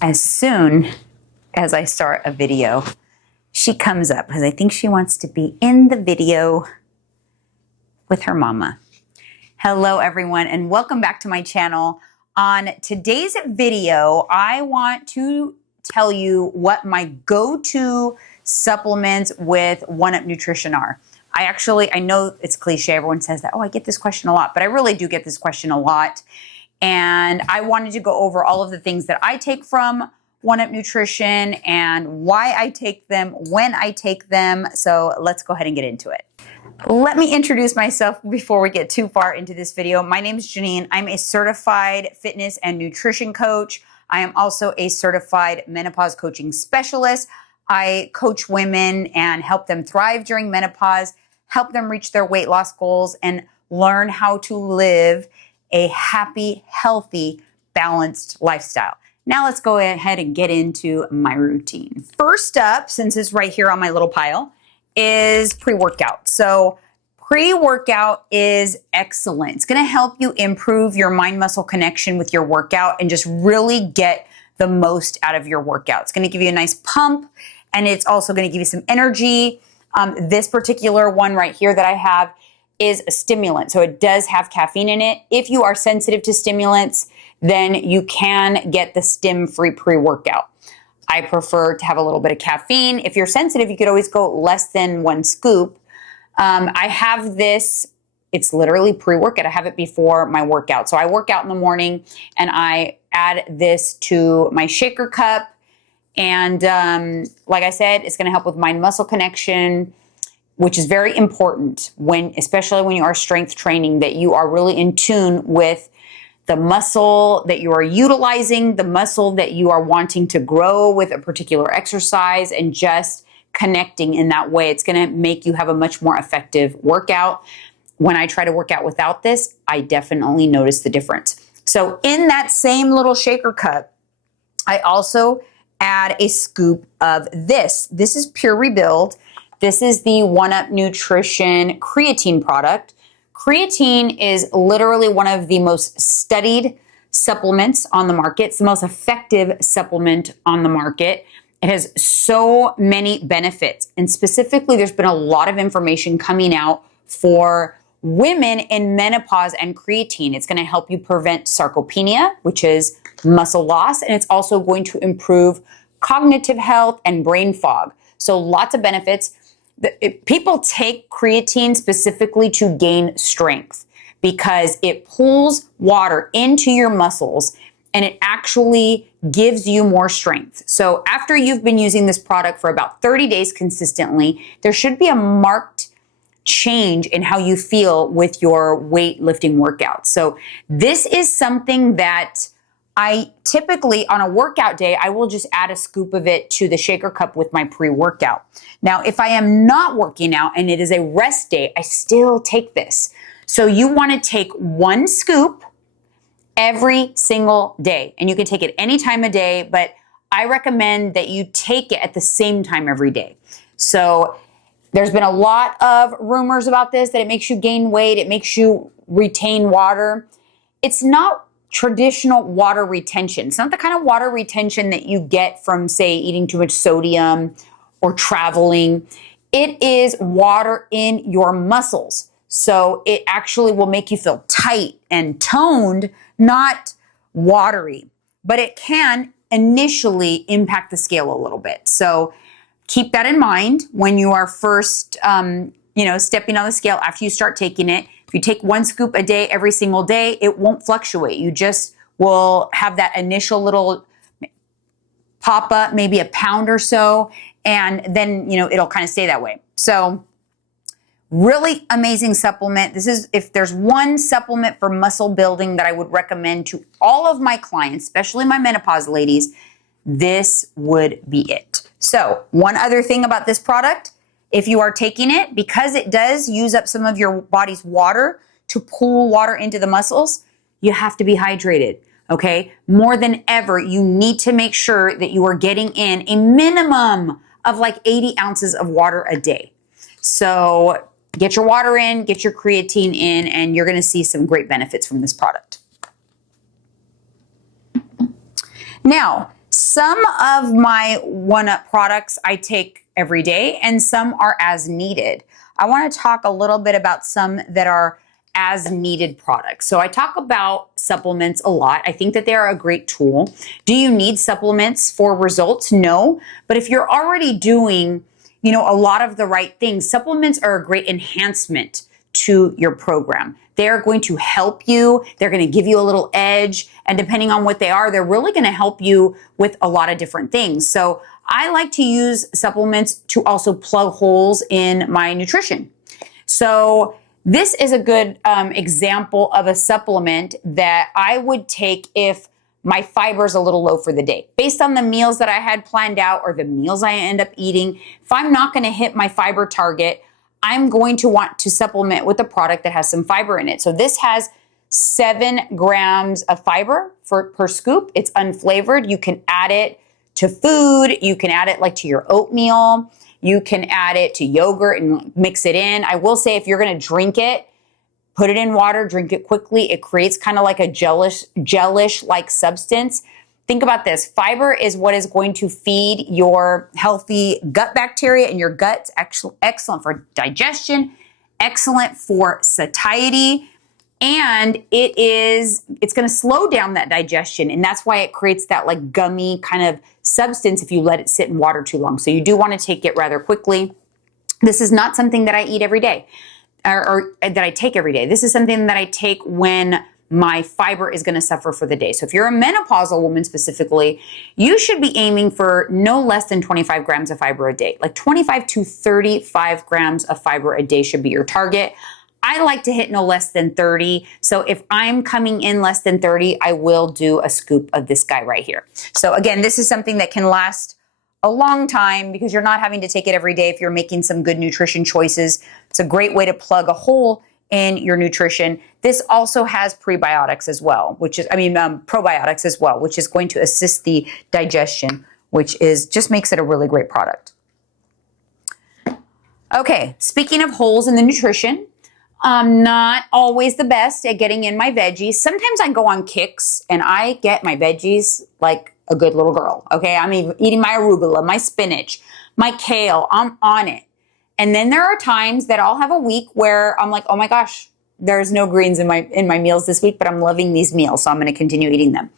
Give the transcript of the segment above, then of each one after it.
As soon as I start a video, she comes up because I think she wants to be in the video with her mama. Hello everyone and welcome back to my channel. On today's video, I want to tell you what my go-to supplements with 1UP Nutrition are. I know it's cliche, everyone says that, oh, I get this question a lot, but I really do get this question a lot. And I wanted to go over all of the things that I take from 1UP Nutrition and why I take them, when I take them. So let's go ahead and get into it. Let me introduce myself before we get too far into this video. My name is Jeanine. I'm a certified fitness and nutrition coach. I am also a certified menopause coaching specialist. I coach women and help them thrive during menopause, help them reach their weight loss goals, and learn how to live a happy, healthy, balanced lifestyle. Now let's go ahead and get into my routine. First up, since it's right here on my little pile, is pre-workout. So pre-workout is excellent. It's gonna help you improve your mind-muscle connection with your workout and just really get the most out of your workout. It's gonna give you a nice pump, and it's also gonna give you some energy. This particular one right here that I have is a stimulant, so it does have caffeine in it. If you are sensitive to stimulants, then you can get the stim-free pre-workout. I prefer to have a little bit of caffeine. If you're sensitive, you could always go less than 1 scoop. I have this, it's literally pre-workout. I have it before my workout. So I work out in the morning and I add this to my shaker cup. And like I said, it's gonna help with mind-muscle connection, which is very important especially when you are strength training, that you are really in tune with the muscle that you are utilizing, the muscle that you are wanting to grow with a particular exercise, and just connecting in that way. It's gonna make you have a much more effective workout. When I try to work out without this, I definitely notice the difference. So in that same little shaker cup, I also add a scoop of this. This is Pure Rebuild. This is the 1UP Nutrition creatine product. Creatine is literally one of the most studied supplements on the market. It's the most effective supplement on the market. It has so many benefits. And specifically, there's been a lot of information coming out for women in menopause and creatine. It's going to help you prevent sarcopenia, which is muscle loss. And it's also going to improve cognitive health and brain fog. So lots of benefits. People take creatine specifically to gain strength because it pulls water into your muscles and it actually gives you more strength. So after you've been using this product for about 30 days consistently, there should be a marked change in how you feel with your weightlifting workouts. So this is something that I typically, on a workout day, I will just add a scoop of it to the shaker cup with my pre-workout. Now, if I am not working out and it is a rest day, I still take this. So you want to take 1 scoop every single day. And you can take it any time of day, but I recommend that you take it at the same time every day. So there's been a lot of rumors about this, that it makes you gain weight, it makes you retain water. It's not traditional water retention. It's not the kind of water retention that you get from, say, eating too much sodium or traveling. It is water in your muscles. So it actually will make you feel tight and toned, not watery. But it can initially impact the scale a little bit. So keep that in mind when you are first stepping on the scale after you start taking it. If you take 1 scoop a day every single day, it won't fluctuate. You just will have that initial little pop up, maybe a pound or so, and then, it'll kind of stay that way. So really amazing supplement. This is, if there's one supplement for muscle building that I would recommend to all of my clients, especially my menopause ladies, this would be it. So one other thing about this product, if you are taking it, because it does use up some of your body's water to pull water into the muscles, you have to be hydrated, okay? More than ever, you need to make sure that you are getting in a minimum of like 80 ounces of water a day. So get your water in, get your creatine in, and you're gonna see some great benefits from this product. Now, some of my 1UP products I take every day and some are as needed. I want to talk a little bit about some that are as needed products. So I talk about supplements a lot. I think that they are a great tool. Do you need supplements for results? No. But if you're already doing, a lot of the right things, supplements are a great enhancement to your program. They're going to help you. They're going to give you a little edge. And depending on what they are, they're really going to help you with a lot of different things. So I like to use supplements to also plug holes in my nutrition. So this is a good example of a supplement that I would take if my fiber is a little low for the day. Based on the meals that I had planned out or the meals I end up eating, if I'm not going to hit my fiber target, I'm going to want to supplement with a product that has some fiber in it. So this has 7 grams of fiber per scoop. It's unflavored. You can add it to food. You can add it like to your oatmeal. You can add it to yogurt and mix it in. I will say if you're going to drink it, put it in water, drink it quickly. It creates kind of like a gelish-like substance. Think about this. Fiber is what is going to feed your healthy gut bacteria in your gut. Excellent for digestion, excellent for satiety, and it's going to slow down that digestion, and that's why it creates that like gummy kind of substance if you let it sit in water too long. So you do want to take it rather quickly. This is not something that I eat every day or that I take every day. This is something that I take when my fiber is going to suffer for the day. So if you're a menopausal woman specifically, you should be aiming for no less than 25 grams of fiber a day. Like 25 to 35 grams of fiber a day should be your target. I like to hit no less than 30. So if I'm coming in less than 30, I will do a scoop of this guy right here. So again, this is something that can last a long time because you're not having to take it every day if you're making some good nutrition choices. It's a great way to plug a hole in your nutrition. This also has prebiotics as well, probiotics as well, which is going to assist the digestion, which just makes it a really great product. Okay, speaking of holes in the nutrition, I'm not always the best at getting in my veggies. Sometimes I go on kicks and I get my veggies like a good little girl. Okay, I'm eating my arugula, my spinach, my kale. I'm on it. And then there are times that I'll have a week where I'm like, oh my gosh, there's no greens in my meals this week, but I'm loving these meals, so I'm going to continue eating them.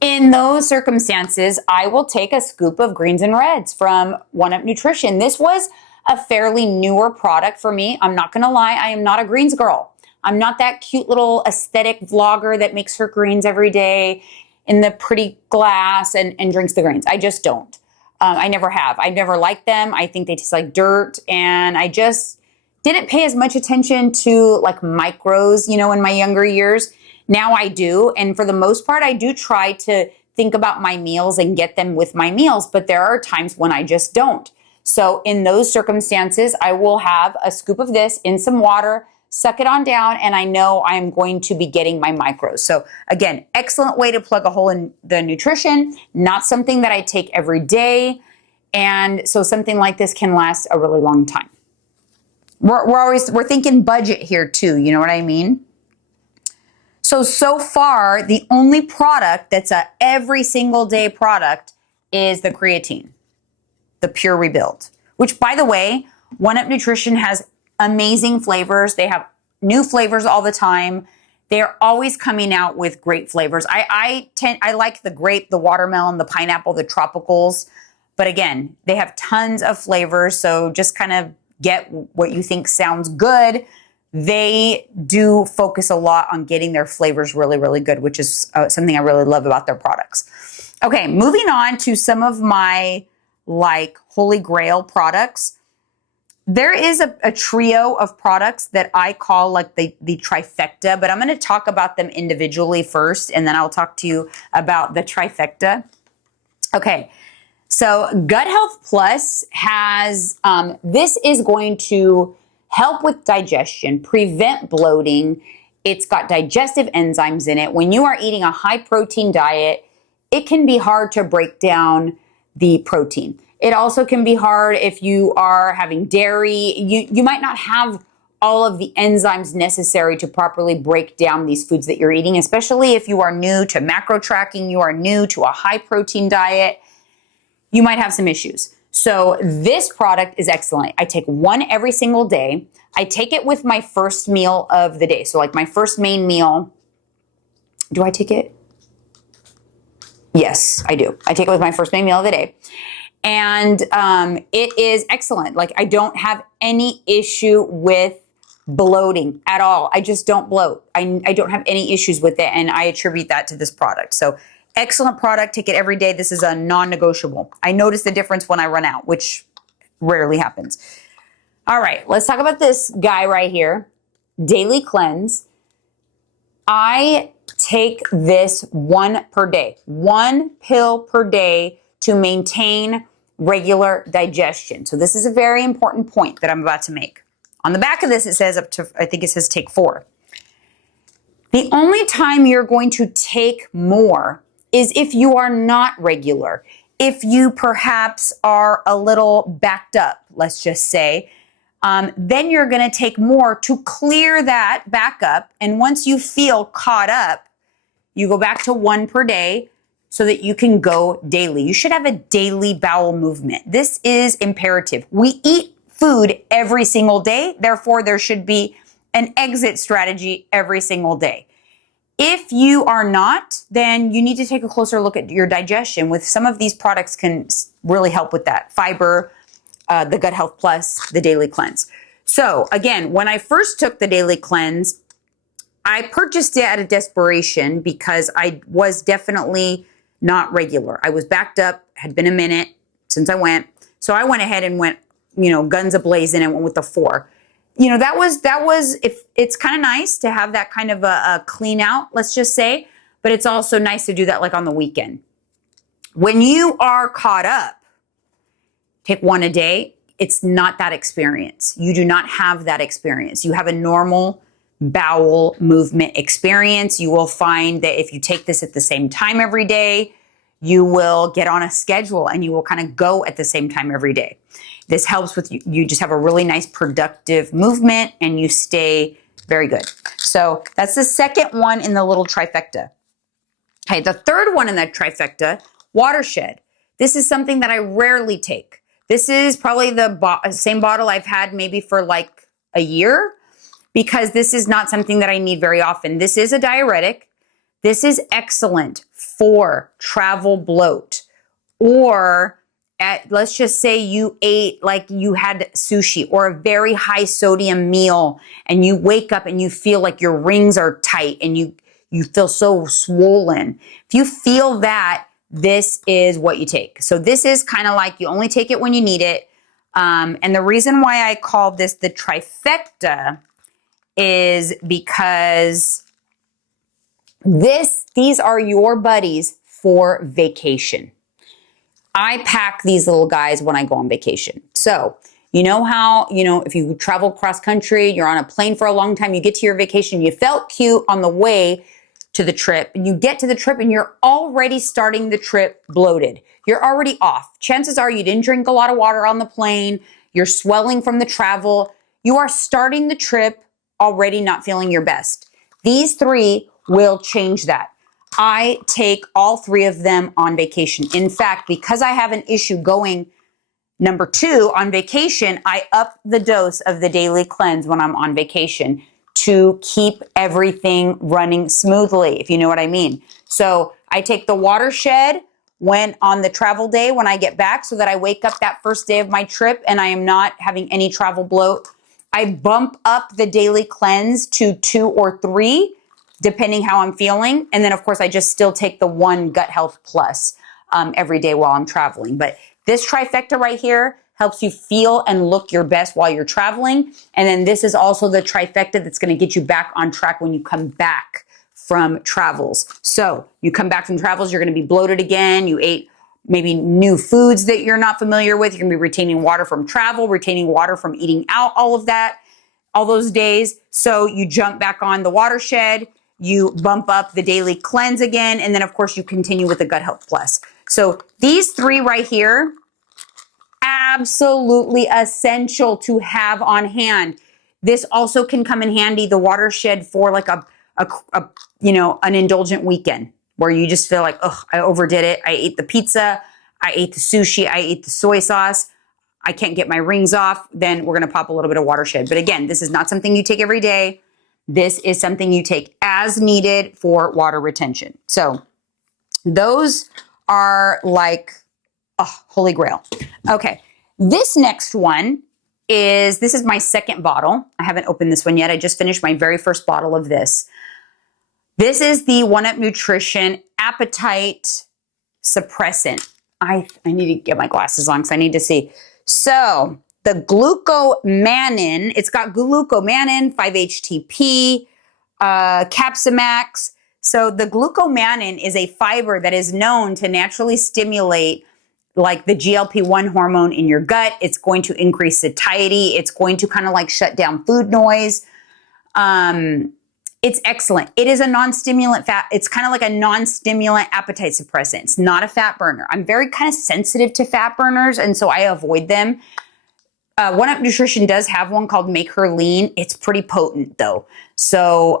In those circumstances, I will take a scoop of greens and reds from 1UP Nutrition. This was a fairly newer product for me. I'm not going to lie, I am not a greens girl. I'm not that cute little aesthetic vlogger that makes her greens every day in the pretty glass and drinks the greens. I just don't. I never have. I've never liked them. I think they taste like dirt, and I just didn't pay as much attention to like micros, in my younger years. Now I do, and for the most part, I do try to think about my meals and get them with my meals, but there are times when I just don't. So in those circumstances, I will have a scoop of this in some water, suck it on down, and I know I'm going to be getting my micros. So again, excellent way to plug a hole in the nutrition, not something that I take every day. And so something like this can last a really long time. We're thinking budget here too, you know what I mean? So far, the only product that's a every single day product is the creatine, the Pure Rebuild, which by the way, 1UP Nutrition has amazing flavors. They have new flavors all the time. They're always coming out with great flavors. I like the grape, the watermelon, the pineapple, the tropicals. But again, they have tons of flavors. So just kind of get what you think sounds good. They do focus a lot on getting their flavors really, really good, which is something I really love about their products. Okay, moving on to some of my like Holy Grail products. There is a trio of products that I call like the trifecta, but I'm going to talk about them individually first, and then I'll talk to you about the trifecta. Okay, so Gut Health Plus has, this is going to help with digestion, prevent bloating. It's got digestive enzymes in it. When you are eating a high protein diet, it can be hard to break down the protein. It also can be hard if you are having dairy. You might not have all of the enzymes necessary to properly break down these foods that you're eating, especially if you are new to macro tracking, you are new to a high protein diet, you might have some issues. So this product is excellent. I take one every single day. I take it with my first meal of the day. So like my first main meal, do I take it? Yes, I do. I take it with my first main meal of the day. And it is excellent. Like I don't have any issue with bloating at all. I just don't bloat. I don't have any issues with it, and I attribute that to this product. So excellent product. Take it every day. This is a non-negotiable. I notice the difference when I run out, which rarely happens. All right, let's talk about this guy right here, Daily Cleanse. I take this one per day, one pill per day to maintain regular digestion. So this is a very important point that I'm about to make. On the back of this, it says up to, I think it says take 4. The only time you're going to take more is if you are not regular. If you perhaps are a little backed up, let's just say, then you're going to take more to clear that back up. And once you feel caught up, you go back to 1 per day so that you can go daily. You should have a daily bowel movement. This is imperative. We eat food every single day. Therefore, there should be an exit strategy every single day. If you are not, then you need to take a closer look at your digestion. With some of these products can really help with that. Fiber, the Gut Health Plus, the Daily Cleanse. So again, when I first took the Daily Cleanse, I purchased it out of desperation because I was definitely not regular. I was backed up, had been a minute since I went. So I went ahead and went, guns a-blazing and went with the 4. That was, if it's kind of nice to have that kind of a clean out, let's just say, but it's also nice to do that like on the weekend. When you are caught up, take 1 a day. It's not that experience. You do not have that experience. You have a normal bowel movement experience. You will find that if you take this at the same time every day, you will get on a schedule and you will kind of go at the same time every day. This helps with you just have a really nice productive movement and you stay very good. So that's the second one in the little trifecta. Okay, the third one in that trifecta, Watershed. This is something that I rarely take. This is probably the same bottle I've had maybe for like a year because this is not something that I need very often. This is a diuretic. This is excellent for travel bloat or let's just say you ate like you had sushi or a very high sodium meal and you wake up and you feel like your rings are tight and you feel so swollen. If you feel that, this is what you take. So this is kind of like you only take it when you need it. And the reason why I call this the trifecta is because these are your buddies for vacation. I pack these little guys when I go on vacation. So, you know how, if you travel cross country, you're on a plane for a long time, you get to your vacation, you felt cute on the way to the trip, and you get to the trip and you're already starting the trip bloated. You're already off. Chances are you didn't drink a lot of water on the plane. You're swelling from the travel. You are starting the trip already not feeling your best. These 3 will change that. I take all 3 of them on vacation. In fact, because I have an issue going number 2 on vacation, I up the dose of the Daily Cleanse when I'm on vacation to keep everything running smoothly, if you know what I mean. So I take the Watershed when on the travel day when I get back so that I wake up that first day of my trip and I am not having any travel bloat. I bump up the Daily Cleanse to 2 or 3 depending how I'm feeling. And then, of course, I just still take the 1 Gut Health Plus every day while I'm traveling. But this trifecta right here helps you feel and look your best while you're traveling. And then this is also the trifecta that's going to get you back on track when you come back from travels. So you come back from travels, you're going to be bloated again. You ate maybe new foods that you're not familiar with. You're going to be retaining water from travel, retaining water from eating out, all of that, all those days. So you jump back on the Watershed. You bump up the Daily Cleanse again, and then of course you continue with the Gut Health Plus. So these 3 right here, absolutely essential to have on hand. This also can come in handy, the watershed, for like a an indulgent weekend where you just feel like, oh, I overdid it. I ate the pizza, I ate the sushi, I ate the soy sauce. I can't get my rings off. Then we're going to pop a little bit of watershed. But again, this is not something you take every day. This is something you take as needed for water retention. So those are like, oh, holy grail. Okay. This next one this is my second bottle. I haven't opened this one yet. I just finished my very first bottle of this. This is the 1UP Nutrition Appetite Suppressant. I need to get my glasses on because I need to see. So the glucomannan, it's got glucomannan, 5-HTP, Capsamax. So the glucomannan is a fiber that is known to naturally stimulate like the GLP-1 hormone in your gut. It's going to increase satiety. It's going to kind of like shut down food noise. It's excellent. It is a non-stimulant fat. It's kind of like a non-stimulant appetite suppressant. It's not a fat burner. I'm very kind of sensitive to fat burners, and so I avoid them. 1UP Nutrition does have one called Make Her Lean. It's pretty potent though. So,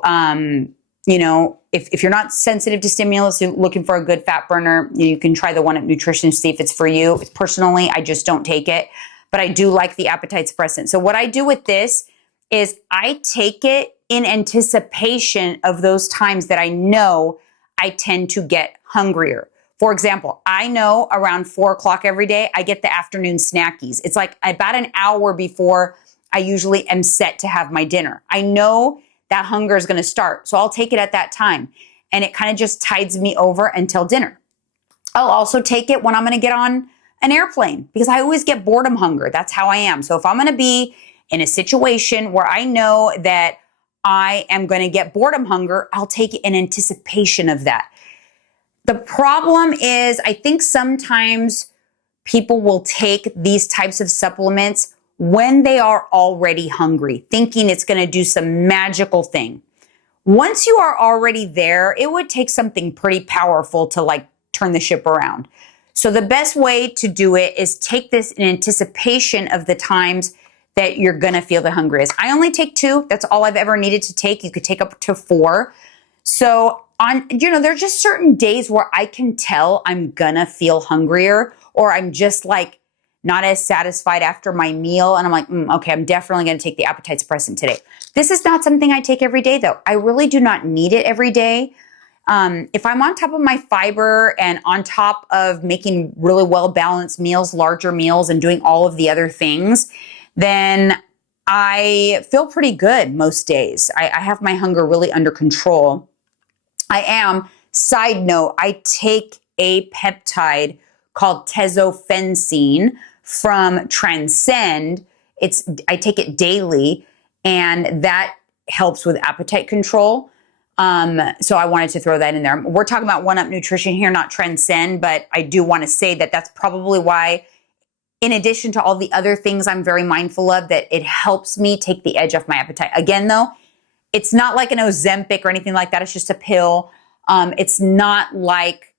if you're not sensitive to stimulants, you're looking for a good fat burner, you can try the 1UP Nutrition to see if it's for you. Personally, I just don't take it, but I do like the appetite suppressant. So what I do with this is I take it in anticipation of those times that I know I tend to get hungrier. For example, I know around 4 o'clock every day, I get the afternoon snackies. It's like about an hour before I usually am set to have my dinner. I know that hunger is going to start. So I'll take it at that time. And it kind of just tides me over until dinner. I'll also take it when I'm going to get on an airplane because I always get boredom hunger. That's how I am. So if I'm going to be in a situation where I know that I am going to get boredom hunger, I'll take it in anticipation of that. The problem is, I think sometimes people will take these types of supplements when they are already hungry, thinking it's going to do some magical thing. Once you are already there, it would take something pretty powerful to like turn the ship around. So the best way to do it is take this in anticipation of the times that you're going to feel the hungriest. I only take 2. That's all I've ever needed to take. You could take up to 4. So there's just certain days where I can tell I'm going to feel hungrier, or I'm just like not as satisfied after my meal. And I'm like, okay, I'm definitely going to take the appetite suppressant today. This is not something I take every day though. I really do not need it every day. If I'm on top of my fiber and on top of making really well-balanced meals, larger meals, and doing all of the other things, then I feel pretty good most days. I have my hunger really under control. Side note, I take a peptide called tezofensine from Transcend. I take it daily, and that helps with appetite control. So I wanted to throw that in there. We're talking about 1UP Nutrition here, not Transcend, but I do want to say that that's probably why, in addition to all the other things I'm very mindful of, that it helps me take the edge off my appetite. Again, though, it's not like an Ozempic or anything like that. It's just a pill. It's not like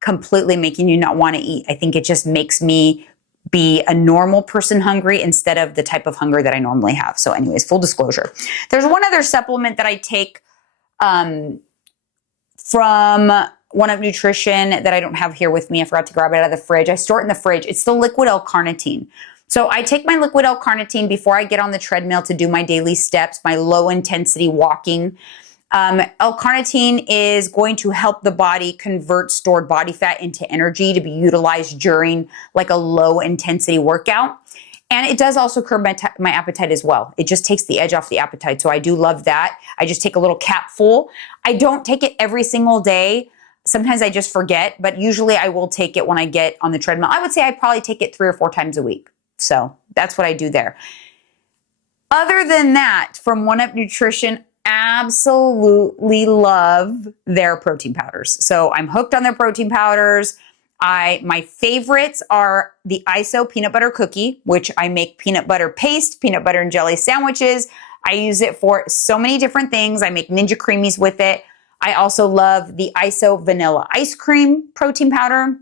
completely making you not want to eat. I think it just makes me be a normal person hungry instead of the type of hunger that I normally have. So anyways, full disclosure. There's one other supplement that I take from 1UP Nutrition that I don't have here with me. I forgot to grab it out of the fridge. I store it in the fridge. It's the liquid Lcarnitine. So I take my liquid Lcarnitine before I get on the treadmill to do my daily steps, my low intensity walking. Lcarnitine is going to help the body convert stored body fat into energy to be utilized during like a low intensity workout. And it does also curb my appetite as well. It just takes the edge off the appetite. So I do love that. I just take a little cap full. I don't take it every single day. Sometimes I just forget, but usually I will take it when I get on the treadmill. I would say I probably take it 3 or 4 times a week. So that's what I do there. Other than that, from 1UP Nutrition, absolutely love their protein powders. So I'm hooked on their protein powders. My favorites are the ISO peanut butter cookie, which I make peanut butter paste, peanut butter and jelly sandwiches. I use it for so many different things. I make Ninja Creamies with it. I also love the ISO vanilla ice cream protein powder.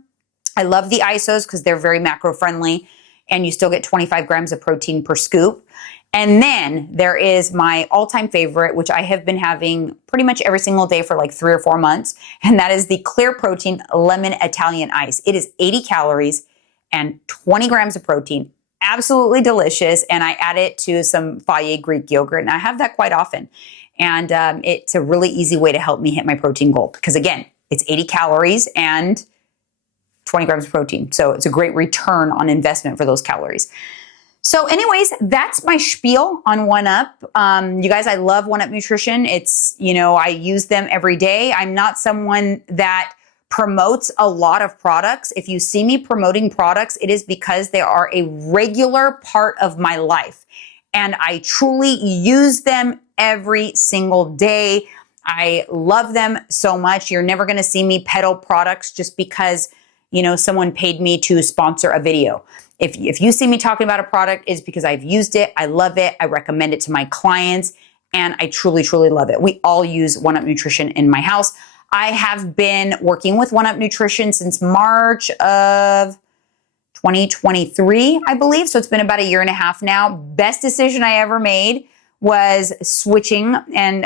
I love the ISOs because they're very macro friendly. and you still get 25 grams of protein per scoop. And then there is my all-time favorite, which I have been having pretty much every single day for like 3 or 4 months. And that is the Clear Protein Lemon Italian Ice. It is 80 calories and 20 grams of protein. Absolutely delicious. And I add it to some Fage Greek yogurt. And I have that quite often. And it's a really easy way to help me hit my protein goal. Because again, it's 80 calories and 20 grams of protein. So it's a great return on investment for those calories. So anyways, that's my spiel on 1UP. You guys, I love 1UP Nutrition. It's, I use them every day. I'm not someone that promotes a lot of products. If you see me promoting products, it is because they are a regular part of my life. And I truly use them every single day. I love them so much. You're never going to see me peddle products just because, someone paid me to sponsor a video. If you see me talking about a product, it's because I've used it, I love it, I recommend it to my clients, and I truly, truly love it. We all use 1UP Nutrition in my house. I have been working with 1UP Nutrition since March of 2023, I believe. So it's been about 1.5 years now. Best decision I ever made was switching and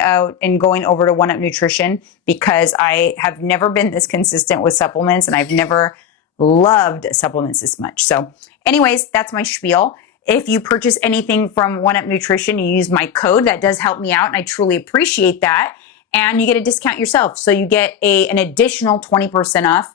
going over to 1UP Nutrition, because I have never been this consistent with supplements, and I've never loved supplements this much. So anyways, that's my spiel. If you purchase anything from 1UP Nutrition, you use my code. That does help me out, and I truly appreciate that. And you get a discount yourself. So you get an additional 20%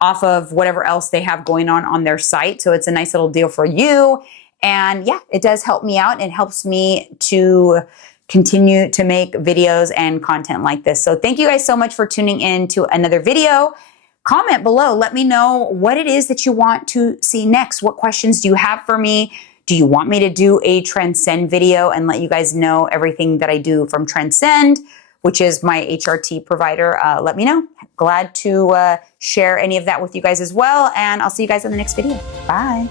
off of whatever else they have going on their site. So it's a nice little deal for you. And yeah, it does help me out. It helps me to continue to make videos and content like this. So thank you guys so much for tuning in to another video. Comment below. Let me know what it is that you want to see next. What questions do you have for me? Do you want me to do a Transcend video and let you guys know everything that I do from Transcend, which is my HRT provider? Let me know. Glad to share any of that with you guys as well. And I'll see you guys in the next video. Bye.